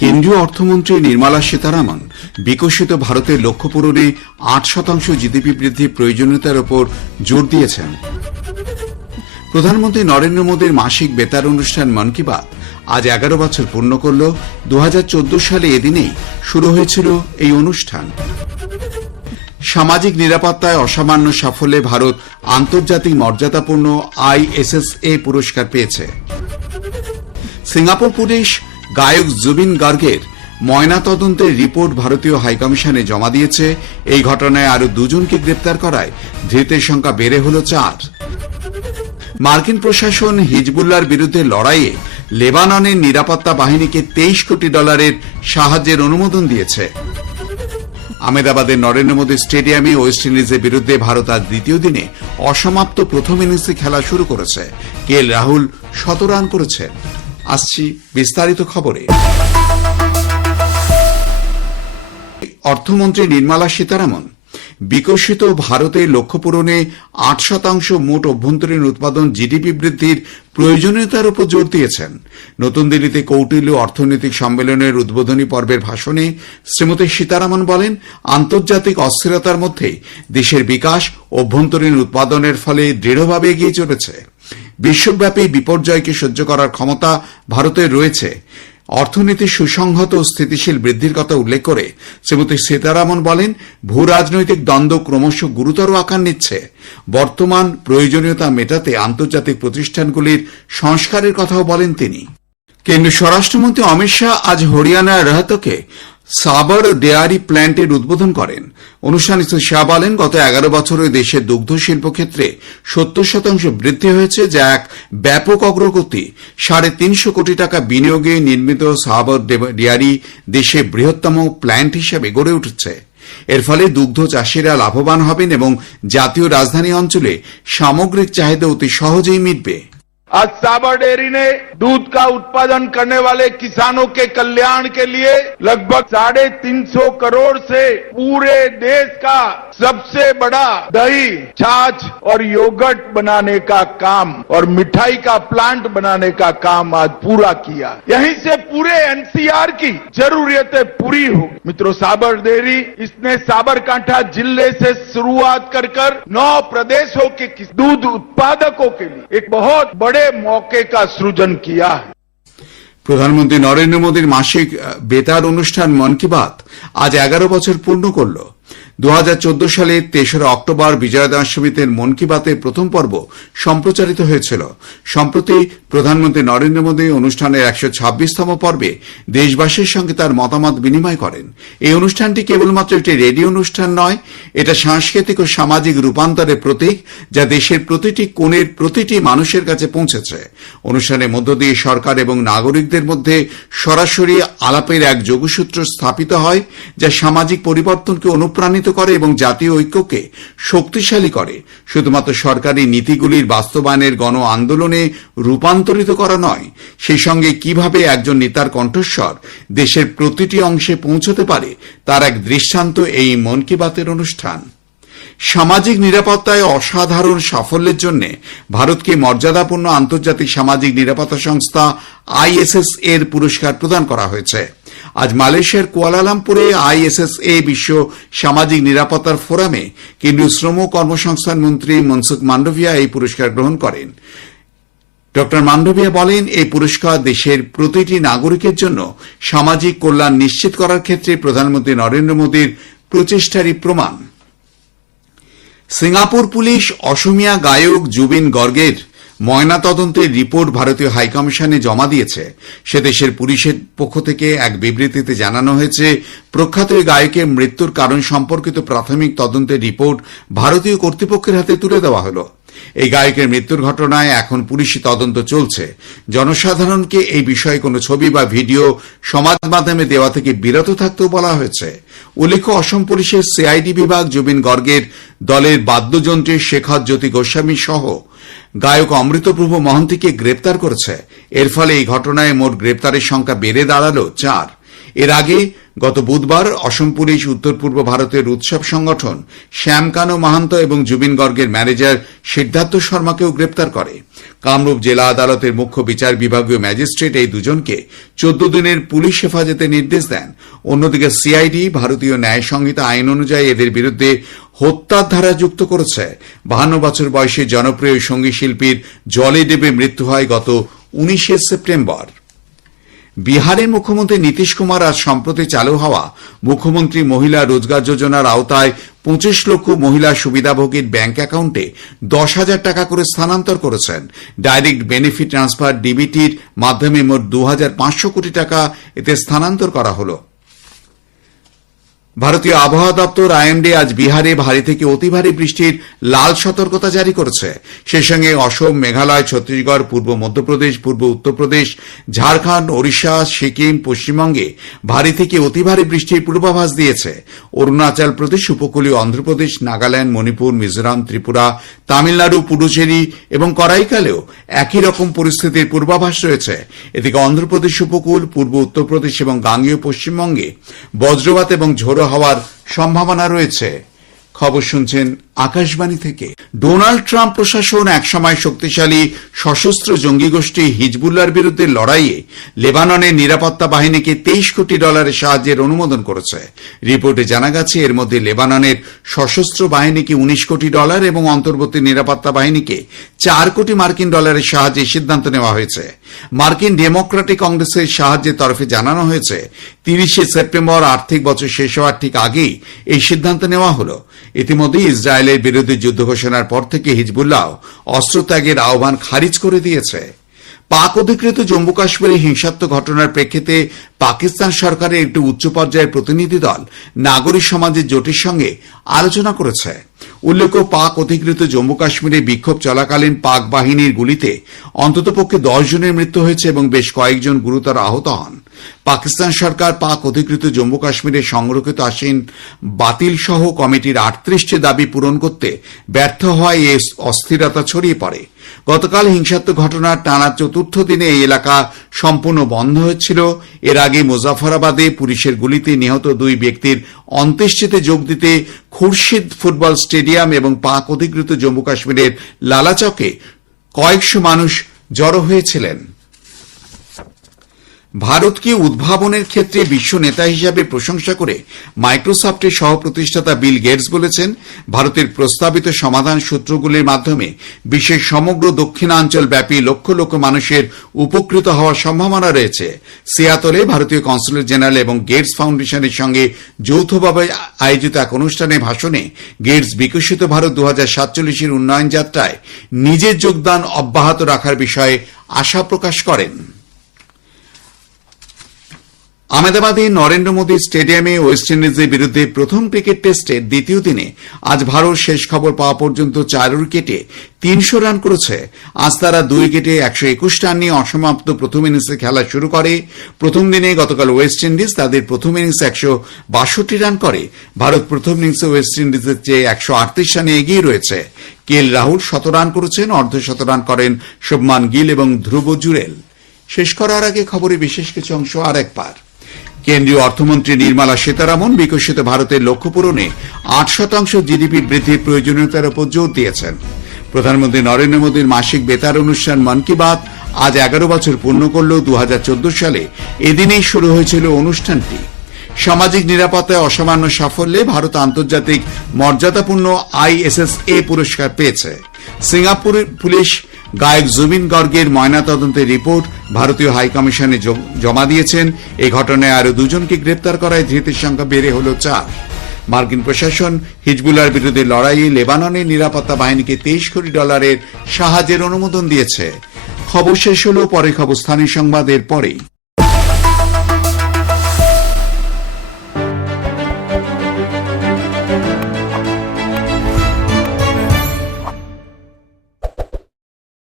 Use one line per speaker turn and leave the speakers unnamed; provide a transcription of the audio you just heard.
কেন্দ্রীয় অর্থমন্ত্রী নির্মলা সীতারামন বিকশিত ভারতের লক্ষ্য পূরণে আট শতাংশ জিডিপি বৃদ্ধির প্রয়োজনীয়তার ওপর জোর দিয়েছেন। প্রধানমন্ত্রী নরেন্দ্র মোদীর মাসিক বেতার অনুষ্ঠান মন কি বাত আজ এগারো বছর পূর্ণ করল। দু হাজার চোদ্দ সালে এদিনেই শুরু হয়েছিল এই অনুষ্ঠান। সামাজিক নিরাপত্তায় অসামান্য সাফল্যে ভারত আন্তর্জাতিক মর্যাদাপূর্ণ আইএসএসএ পুরস্কার পেয়েছে। সিঙ্গাপুর পুলিশ গায়ক জুবিন গার্গের ময়নাতদন্তের রিপোর্ট ভারতীয় হাইকমিশনে জমা দিয়েছে। এই ঘটনায় আরও দুজনকে গ্রেপ্তার করায় ধৃতের সংখ্যা বেড়ে হল চার। মার্কিন প্রশাসন হিজবুল্লার বিরুদ্ধে লড়াইয়ে লেবাননের নিরাপত্তা বাহিনীকে তেইশ কোটি ডলারের সাহায্যের অনুমোদন দিয়েছে। আহমেদাবাদের নরেন্দ্র মোদী স্টেডিয়ামে ওয়েস্ট ইন্ডিজের বিরুদ্ধে ভারত আজ দ্বিতীয় দিনে অসমাপ্ত প্রথম ইনিংসে খেলা শুরু করেছে। কে রাহুল শত রান করেছে আসছি বিস্তারিত খবরে। অর্থমন্ত্রী নির্মলা সীতারামন, বিকশিত ভারতের লক্ষ্য পূরণে আট শতাংশ মোট অভ্যন্তরীণ উৎপাদন জিডিপি বৃদ্ধির প্রয়োজনীয়তার উপর জোর দিয়েছেন। নতুন দিল্লিতে কৌটিল্য অর্থনৈতিক সম্মেলনের উদ্বোধনী পর্বের ভাষণে শ্রীমতী সীতারামন বলেন, আন্তর্জাতিক অস্থিরতার মধ্যে দেশের বিকাশ অভ্যন্তরীণ উৎপাদনের ফলে দৃঢ়ভাবে এগিয়ে চলেছে। বিশ্বব্যাপী বিপর্যয়কে সহ্য করার ক্ষমতা ভারতের রয়েছে। অর্থনীতি সুসংহত ও স্থিতিশীল বৃদ্ধির কথা উল্লেখ করে শ্রীমতী সীতারামন বলেন, ভূ রাজনৈতিক দ্বন্দ্ব ক্রমশ গুরুতর আকার নিচ্ছে। বর্তমান প্রয়োজনীয়তা মেটাতে আন্তর্জাতিক প্রতিষ্ঠানগুলির সংস্কারের কথাও বলেন তিনি। কেন্দ্রীয় স্বরাষ্ট্রমন্ত্রী অমিত শাহ আজ হরিয়ানার রোহতকে সাবর ডেয়ারি প্ল্যান্টের উদ্বোধন করেন। অনুষ্ঠানে শ্রী শাহ বলেন, গত এগারো বছরে দেশের দুগ্ধ শিল্প ক্ষেত্রে সত্তর শতাংশ বৃদ্ধি হয়েছে, যা এক ব্যাপক অগ্রগতি। সাড়ে তিনশো কোটি টাকা বিনিয়োগে নির্মিত সাবর ডেয়ারি দেশের বৃহত্তম প্ল্যান্ট হিসেবে গড়ে উঠেছে। এর ফলে দুগ্ধ চাষিরা লাভবান হবেন এবং জাতীয় রাজধানী অঞ্চলে সামগ্রিক চাহিদা অতি সহজেই মিটবে।
आज साबर डेयरी ने दूध का उत्पादन करने वाले किसानों के कल्याण के लिए लगभग साढ़े तीन सौ करोड़ से पूरे देश का सबसे बड़ा दही, छाछ और योगर्ट बनाने का काम और मिठाई का प्लांट बनाने का काम आज पूरा किया। यहीं से पूरे एनसीआर की जरूरियतें पूरी होगी मित्रों, साबर डेयरी, इसने साबरकांठा ज़िले से शुरुआत कर कर नौ प्रदेशों के दूध उत्पादकों के लिए एक बहुत बड़े मौके का सृजन किया है
প্রধানমন্ত্রী নরেন্দ্র মোদীর মাসিক আহ, বেতার অনুষ্ঠান মন কি বাত আজ এগারো বছর পূর্ণ করল দু হাজার চোদ্দ সালে তেসরা অক্টোবর বিজয়া দশমীতে মন কি বাতের প্রথম পর্ব সম্প্রচারিত হয়েছিল। সম্প্রতি প্রধানমন্ত্রী নরেন্দ্র মোদী অনুষ্ঠানের একশো ছাব্বিশতম পর্বে দেশবাসীর সঙ্গে তার মতামত বিনিময় করেন। এই অনুষ্ঠানটি কেবলমাত্র একটি রেডিও অনুষ্ঠান নয়, এটা সাংস্কৃতিক ও সামাজিক রূপান্তরের প্রতীক যা দেশের প্রতিটি কোণের প্রতিটি মানুষের কাছে পৌঁছেছে। অনুষ্ঠানের মধ্য দিয়ে সরকার এবং নাগরিকদের মধ্যে সরাসরি আলাপের এক যোগসূত্র স্থাপিত হয়, যা সামাজিক পরিবর্তনকে অনুপ্রাণিত করে এবং জাতীয় ঐক্যকে শক্তিশালী করে। শুধুমাত্র সরকারি নীতিগুলির বাস্তবায়নের গণ আন্দোলনে রূপান্তরিত করা নয়, সেই সঙ্গে কীভাবে একজন নেতার কণ্ঠস্বর দেশের প্রতিটি অংশে পৌঁছতে পারে, তার এক দৃষ্টান্ত এই মন কি বাতের অনুষ্ঠান। সামাজিক নিরাপত্তায় অসাধারণ সাফল্যের জন্য ভারতকে মর্যাদাপূর্ণ আন্তর্জাতিক সামাজিক নিরাপত্তা সংস্থা আইএসএস এর পুরস্কার প্রদান করা হয়েছে। আজ মালয়েশিয়ার কুয়ালালামপুরে আইএসএসএ বিশ্ব সামাজিক নিরাপত্তার ফোরামে কেন্দ্রীয় শ্রম কর্মসংস্থান মন্ত্রী মনসুখ মান্ডভিয়া এই পুরস্কার গ্রহণ করেন। ডক্টর মান্ডভিয়া বলেন, এই পুরস্কার দেশের প্রতিটি নাগরিকের জন্য সামাজিক কল্যাণ নিশ্চিত করার ক্ষেত্রে প্রধানমন্ত্রী নরেন্দ্র মোদীর প্রচেষ্টারই প্রমাণ। সিঙ্গাপুর পুলিশ অসমিয়া গায়ক জুবিন গর্গের ময়নাতদন্তের রিপোর্ট ভারতীয় হাইকমিশনে জমা দিয়েছে। সে দেশের পুলিশের পক্ষ থেকে এক বিবৃতিতে জানানো হয়েছে, প্রখ্যাত এই গায়কের মৃত্যুর কারণ সম্পর্কিত প্রাথমিক তদন্তের রিপোর্ট ভারতীয় কর্তৃপক্ষের হাতে তুলে দেওয়া হলো। এই গায়কের মৃত্যুর ঘটনায় এখন পুলিশি তদন্ত চলছে। জনসাধারণকে এই বিষয়ে কোনো ছবি বা ভিডিও সমাজ মাধ্যমে দেওয়া থেকে বিরত থাকতেও বলা হয়েছে। উল্লেখ্য, অসম পুলিশের সিআইডি বিভাগ, জুবিন গর্গের দলের বাদ্যযন্ত্রী শেখর জ্যোতি গোস্বামী সহ গায়ক অমৃতপ্রভু মহন্তিকে গ্রেপ্তার করেছে। এর ফলে এই ঘটনায় মোট গ্রেপ্তারের সংখ্যা বেড়ে দাঁড়াল চার। এর আগে গত বুধবার অসম পুলিশ উত্তর পূর্ব ভারতের উৎসব সংগঠন, শ্যামকানো মাহান্ত এবং জুবিন গর্গের ম্যানেজার সিদ্ধার্থ শর্মাকেও গ্রেপ্তার করে। কামরূপ জেলা আদালতের মুখ্য বিচার বিভাগীয় ম্যাজিস্ট্রেট এই দুজনকে চোদ্দ দিনের পুলিশ হেফাজতে নির্দেশ দেন। অন্যদিকে সিআইডি, ভারতীয় ন্যায় সংহিতা আইন অনুযায়ী এদের বিরুদ্ধে হত্যার ধারা যুক্ত করেছে। বাহান্ন বছর বয়সে জনপ্রিয় সংগীত শিল্পীর জলে ডেবে মৃত্যু হয় গত উনিশে সেপ্টেম্বর। বিহারের মুখ্যমন্ত্রী নীতিশ কুমার আজ সম্প্রতি চালু হওয়া মুখ্যমন্ত্রী মহিলা রোজগার যোজনার আওতায় পঁচিশ লক্ষ মহিলা সুবিধাভোগীর ব্যাংক অ্যাকাউন্টে দশ হাজার টাকা করে স্থানান্তর করেছেন। ডাইরেক্ট বেনিফিট ট্রান্সফার ডিবিটির মাধ্যমে মোট দু হাজার পাঁচশো কোটি টাকা এতে স্থানান্তর করা হলো। ভারতীয় আবহাওয়া দপ্তর আইএমডি আজ বিহারে ভারী থেকে অতি ভারী বৃষ্টির লাল সতর্কতা জারি করেছে। সেই সঙ্গে অসম, মেঘালয়, ছত্তিশগড়, পূর্ব মধ্যপ্রদেশ, পূর্ব উত্তরপ্রদেশ, ঝাড়খণ্ড, ওড়িশা, সিকিম, পশ্চিমবঙ্গে ভারী থেকে অতি ভারী বৃষ্টির পূর্বাভাস দিয়েছে। অরুণাচল প্রদেশ, উপকূলীয় অন্ধ্রপ্রদেশ, নাগাল্যান্ড, মণিপুর, মিজোরাম, ত্রিপুরা, তামিলনাড়ু, পুডুচেরি এবং করাইকালেও একই রকম পরিস্থিতির পূর্বাভাস রয়েছে। এদিকে অন্ধ্রপ্রদেশ উপকূল, পূর্ব উত্তরপ্রদেশ এবং গাঙ্গেয় পশ্চিমবঙ্গে বজ্রপাত এবং ঝোড়ো হওয়ার সম্ভাবনা রয়েছে। খবর শুনছেন আকাশবাণী থেকে। ডোনাল্ড ট্রাম্প প্রশাসন একসময় শক্তিশালী সশস্ত্র জঙ্গি গোষ্ঠী হিজবুল্লার বিরুদ্ধে লড়াইয়ে লেবাননের নিরাপত্তা বাহিনীকে তেইশ কোটি ডলারের সাহায্যের অনুমোদন করেছে। রিপোর্টে জানা গেছে, এর মধ্যে লেবাননের সশস্ত্র বাহিনীকে উনিশ কোটি ডলার এবং অন্তর্বর্তী নিরাপত্তা বাহিনীকে চার কোটি মার্কিন ডলারের সাহায্যে সিদ্ধান্ত নেওয়া হয়েছে। মার্কিন ডেমোক্রেটিক কংগ্রেসের সাহায্যের তরফে জানানো হয়েছে, তিরিশে সেপ্টেম্বর আর্থিক বছর শেষ হওয়ার ঠিক আগেই এই সিদ্ধান্ত নেওয়া হলো। ইতিমধ্যে ইসরায়েলের বিরুদ্ধে যুদ্ধ ঘোষণার পর থেকে হিজবুল্লাহ অস্ত্রত্যাগের আহ্বান খারিজ করে দিয়েছে। পাক অধিকৃত জম্মু কাশ্মীরে হিংসাত্মক ঘটনার প্রেক্ষিতে পাকিস্তান সরকারের একটি উচ্চ পর্যায়ের প্রতিনিধি দল নাগরিক সমাজের জোটের সঙ্গে আলোচনা করেছে। উল্লেখ্য, পাক অধিকৃত জম্মু কাশ্মীরে বিক্ষোভ চলাকালীন পাক বাহিনীর গুলিতে অন্ততপক্ষে দশ জনের মৃত্যু হয়েছে এবং বেশ কয়েকজন গুরুতর আহত হন। পাকিস্তান সরকার পাক অধিকৃত জম্মু কাশ্মীরের সংরক্ষিত আসীন বাতিল সহ কমিটির আটত্রিশটি দাবি পূরণ করতে ব্যর্থ হওয়ায় এই অস্থিরতা ছড়িয়ে পড়ে। গতকাল হিংসাত্মক ঘটনার টানা চতুর্থ দিনে এই এলাকা সম্পূর্ণ বন্ধ হয়েছিল। এর আগে মুজাফরাবাদে পুলিশের গুলিতে নিহত দুই ব্যক্তির অন্ত্যেষ্টিতে যোগ দিতে খুরশিদ ফুটবল স্টেডিয়াম এবং পাক অধিকৃত জম্মু কাশ্মীরের লালাচকে কয়েকশো মানুষ জড়ো হয়েছিলেন। ভারতকে উদ্ভাবনের ক্ষেত্রে বিশ্ব নেতা হিসাবে প্রশংসা করে মাইক্রোসফটের সহ প্রতিষ্ঠাতা বিল গেটস বলেছেন, ভারতের প্রস্তাবিত সমাধান সূত্রগুলির মাধ্যমে বিশ্বের সমগ্র দক্ষিণাঞ্চল ব্যাপী লক্ষ লক্ষ মানুষের উপকৃত হওয়ার সম্ভাবনা রয়েছে। সিয়াতলে ভারতীয় কনসুলেট জেনারেল এবং গেটস ফাউন্ডেশনের সঙ্গে যৌথভাবে আয়োজিত এক অনুষ্ঠানে ভাষণে গেটস বিকশিত ভারত দু হাজার সাতচল্লিশের উন্নয়ন যাত্রায় নিজের যোগদান অব্যাহত রাখার বিষয়ে আশা প্রকাশ করেন। আহমেদাবাদে নরেন্দ্র মোদী স্টেডিয়ামে ওয়েস্ট ইন্ডিজের বিরুদ্ধে প্রথম ক্রিকেট টেস্টের দ্বিতীয় দিনে আজ ভারত শেষ খবর পাওয়া পর্যন্ত চার উইকেটে তিনশো রান করেছে। আজ তারা দুই উইকেটে একশো একুশ রান নিয়ে অসমাপ্ত প্রথম ইনিংসে খেলা শুরু করে। প্রথম দিনে গতকাল ওয়েস্ট ইন্ডিজ তাদের প্রথম ইনিংসে একশো বাষট্টি রান করে। ভারত প্রথম ইনিংসে ওয়েস্ট ইন্ডিজের চেয়ে একশো আটত্রিশ রানে এগিয়ে রয়েছে। কেল রাহুল শত রান করেছেন অর্ধশত রান করেন শুভমান গিল এবং ধ্রুব জুরেল। শেষ করার আগে খবরে বিশেষ কিছু অংশ আর একবার কেন্দ্রীয় অর্থমন্ত্রী নির্মলা সীতারামন বিকশিত ভারতের লক্ষ্য পূরণে আট শতাংশ জিডিপি বৃদ্ধির প্রয়োজনীয়তার উপর জোর দিয়েছেন। প্রধানমন্ত্রী নরেন্দ্র মোদীর মাসিক বেতার অনুষ্ঠান মন কি বাত আজ এগারো বছর পূর্ণ করল দু হাজার চোদ্দ সালে। এদিনেই শুরু হয়েছিল অনুষ্ঠানটি। সামাজিক নিরাপত্তায় অসামান্য সাফল্যে ভারত আন্তর্জাতিক মর্যাদাপূর্ণ আইএসএসএ পুরস্কার পেয়েছে। সিঙ্গাপুর পুলিশ গায়ক জুবিন গর্গের ময়নাতদন্তের রিপোর্ট ভারতীয় হাইকমিশনে জমা দিয়েছেন। এই ঘটনায় আরও দুজনকে গ্রেপ্তার করায় ধৃতের সংখ্যা বেড়ে হল চার। মার্কিন প্রশাসন হিজবুলার বিরুদ্ধে লড়াইয়ে লেবাননের নিরাপত্তা বাহিনীকে তেইশ কোটি ডলারের সাহায্যের অনুমোদন দিয়েছে। খবর শেষ হল, পরে খবর স্থানীয় সংবাদের পরেই